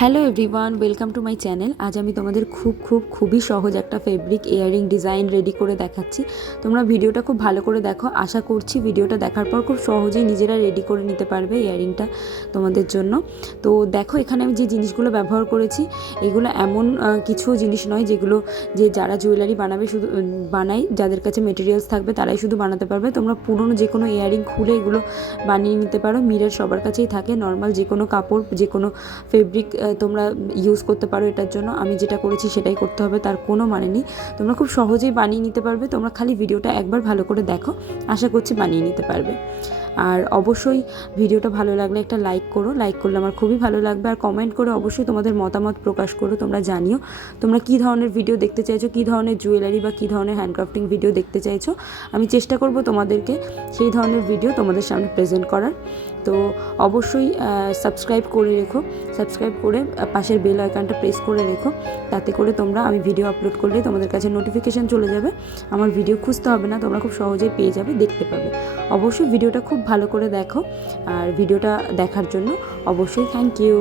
Hello everyone, welcome to my channel. আজ আমি তোমাদের খুবই সহজ একটা ফেব্রিক ইয়াররিং ডিজাইন রেডি করে দেখাচ্ছি। তোমরা ভিডিওটা খুব ভালো করে দেখো। আশা করছি ভিডিওটা দেখার পর খুব সহজেই নিজেরা রেডি করে নিতে পারবে ইয়াররিংটা তোমাদের জন্য। তো দেখো, এখানে আমি যে জিনিসগুলো ব্যবহার করেছি এগুলো এমন কিছু জিনিস নয় যেগুলো যারা জুয়েলারি বানাবে শুধু বানাই, যাদের কাছে মেটেরিয়ালস থাকবে তারাই শুধু বানাতে পারবে। তোমরা পুরনো যে কোনো ইয়াররিং খুলে এগুলো বানিয়ে নিতে পারো। মিরর সবার কাছেই থাকে, নর্মাল যে কোনো কাপড়, যে কোনো ফেব্রিক তোমরা ইউজ করতে পারো এটার জন্য। আমি যেটা করেছি সেটাই করতে হবে, তার কোনো মানে নেই। তোমরা খুব সহজেই বানিয়ে নিতে পারবে। তোমরা খালি ভিডিওটা একবার ভালো করে দেখো, আশা করছি বানিয়ে নিতে পারবে। আর অবশ্যই ভিডিওটা ভালো লাগলে একটা লাইক করো, লাইক করলে আমার খুবই ভালো লাগবে। আর কমেন্ট করে অবশ্যই তোমাদের মতামত প্রকাশ করো। তোমরা জানিও তোমরা কী ধরনের ভিডিও দেখতে চাইছো, কী ধরনের জুয়েলারি বা কী ধরনের হ্যান্ডক্রাফটিং ভিডিও দেখতে চাইছো। আমি চেষ্টা করব তোমাদেরকে সেই ধরনের ভিডিও তোমাদের সামনে প্রেজেন্ট করার। তো অবশ্যই সাবস্ক্রাইব করে রেখো, সাবস্ক্রাইব করে পাশের বেল আইকনটা প্রেস করে রেখো, তাতে করে তোমরা আমি ভিডিও আপলোড করলেই তোমাদের কাছে নোটিফিকেশান চলে যাবে। আমার ভিডিও খুঁজতে হবে না, তোমরা খুব সহজেই পেয়ে যাবে, দেখতে পাবে। অবশ্যই ভিডিওটা খুব ভালো করে দেখো। আর ভিডিওটা দেখার জন্য অবশ্যই থ্যাংক ইউ।